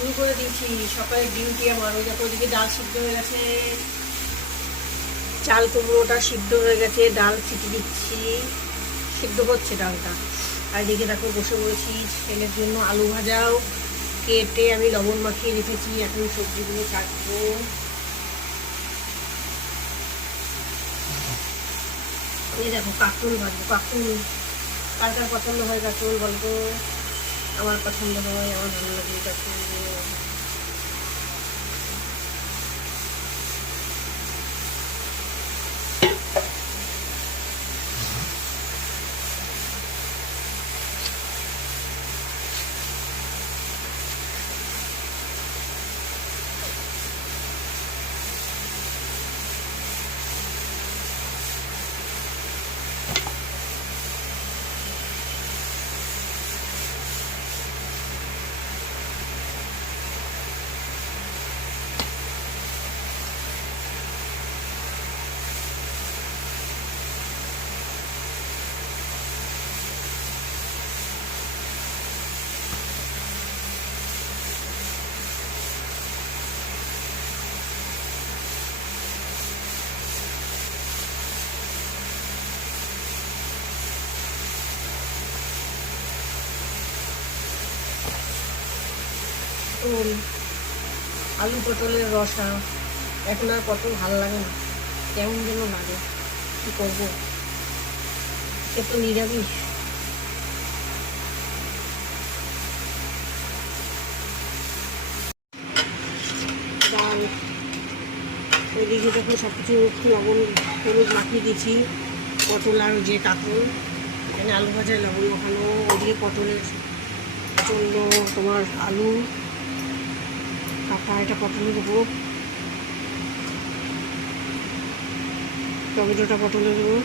শুরু করে দিয়েছি সকালের ডিউটি আমার। ওই দেখো ওদিকে ডাল সিদ্ধ হয়ে গেছে, চাল কুমড়োটা সিদ্ধ হয়ে গেছে, ডাল ছিটি দিচ্ছি, সিদ্ধ হচ্ছে ডালটা। আর এদিকে দেখো বসে পড়েছি ছেলের জন্য আলু ভাজাও কেটে আমি লবণ মাখিয়ে রেখেছি। এখন সবজিগুলো কাটবো। এই দেখো কাঁকরোল ভাজবো। কাঁকরোল কার কার পছন্দ হয় কাঁকরোল বলতো? আমার পছন্দ হয়, আমার ভালো লাগে কাঁকরোল। আলু পটলের রসা এখন আর কত ভালো লাগে না, কেমন যেন লাগে। কি করবো, সে তো নিরামিষ। ডাল ওইদিকে যখন সব কিছু লবণ হলুদ মাখিয়ে দিয়েছি, পটল আর যে কাঁকরোল, এখানে আলু ভাজায় লবণ মাখানো, ওইদিকে পটলের জন্য তোমার আলু কাটা, এটা পটলের দেবো, টমেটোটা পটলের দেবো।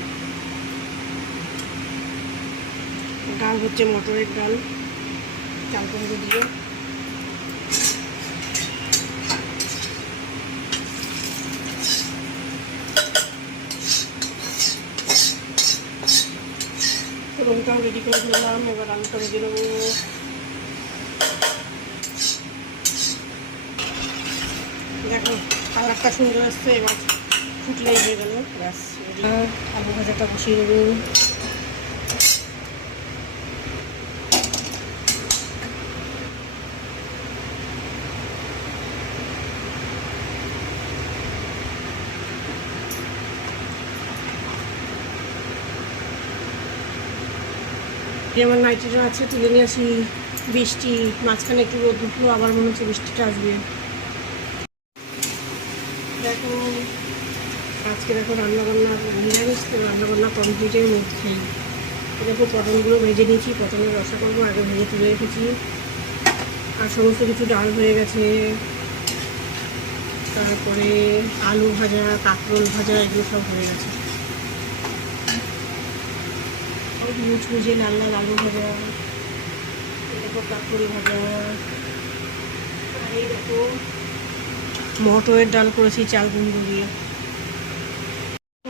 ডাল হচ্ছে মটরের ডাল, চাল কুমড়ো দিয়ে। রংটাও রেডি করে ফেললাম, এবার আলুটা ভেজে নেবো। দেখো কালারটা সুন্দর আসছে, এবার ফুটলেই হয়ে গেল ব্যাস। আলু ভাজাটা বসিয়ে দেবো। যেমন নাইট্রেটও আছে, তুলে নিয়ে আসি। বৃষ্টি মাঝখানে একটু রোদ উঠলো, আবার মনে হচ্ছে বৃষ্টিটা আসবে। দেখো আজকে দেখো রান্নাবান্না নিরামিষ, রান্নাবান্না কমপ্লিটের মধ্যে দেখো পটলগুলো ভেজে নিয়েছি, পটলের রসা করবো, আগে ভেজে তুলে রেখেছি। আর সমস্ত কিছু ডাল হয়ে গেছে, তারপরে আলু ভাজা, কাঁকরোল ভাজা, এগুলো সব হয়ে গেছে। মুচমুচে লাল লাল আলু ভাজা, দেখো কাঁকরোল ভাজা, আর এই দেখো মটরের ডাল করেছি চাল কুমড়ো দিয়ে।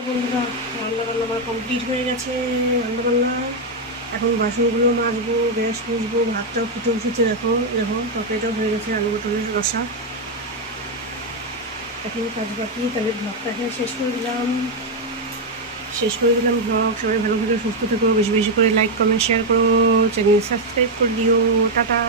বন্ধুরা রান্নাবান্না আমার কমপ্লিট হয়ে গেছে। রান্নাবান্না এখন বাসনগুলো মাজবো, গ্যাস মুছবো, ভাতটাও ফুটে উঠেছে। দেখো দেখো তরকারিটাও হয়ে গেছে, আলু পটলের রসা। এখন কাজ বাকি, তাহলে ব্লগটা এখানে শেষ করে দিলাম ব্লগ। সবাই ভালো ভালো সুস্থ থেকো, বেশি বেশি করে লাইক কমেন্ট শেয়ার করো, চ্যানেল সাবস্ক্রাইব করে দিও। টাটা।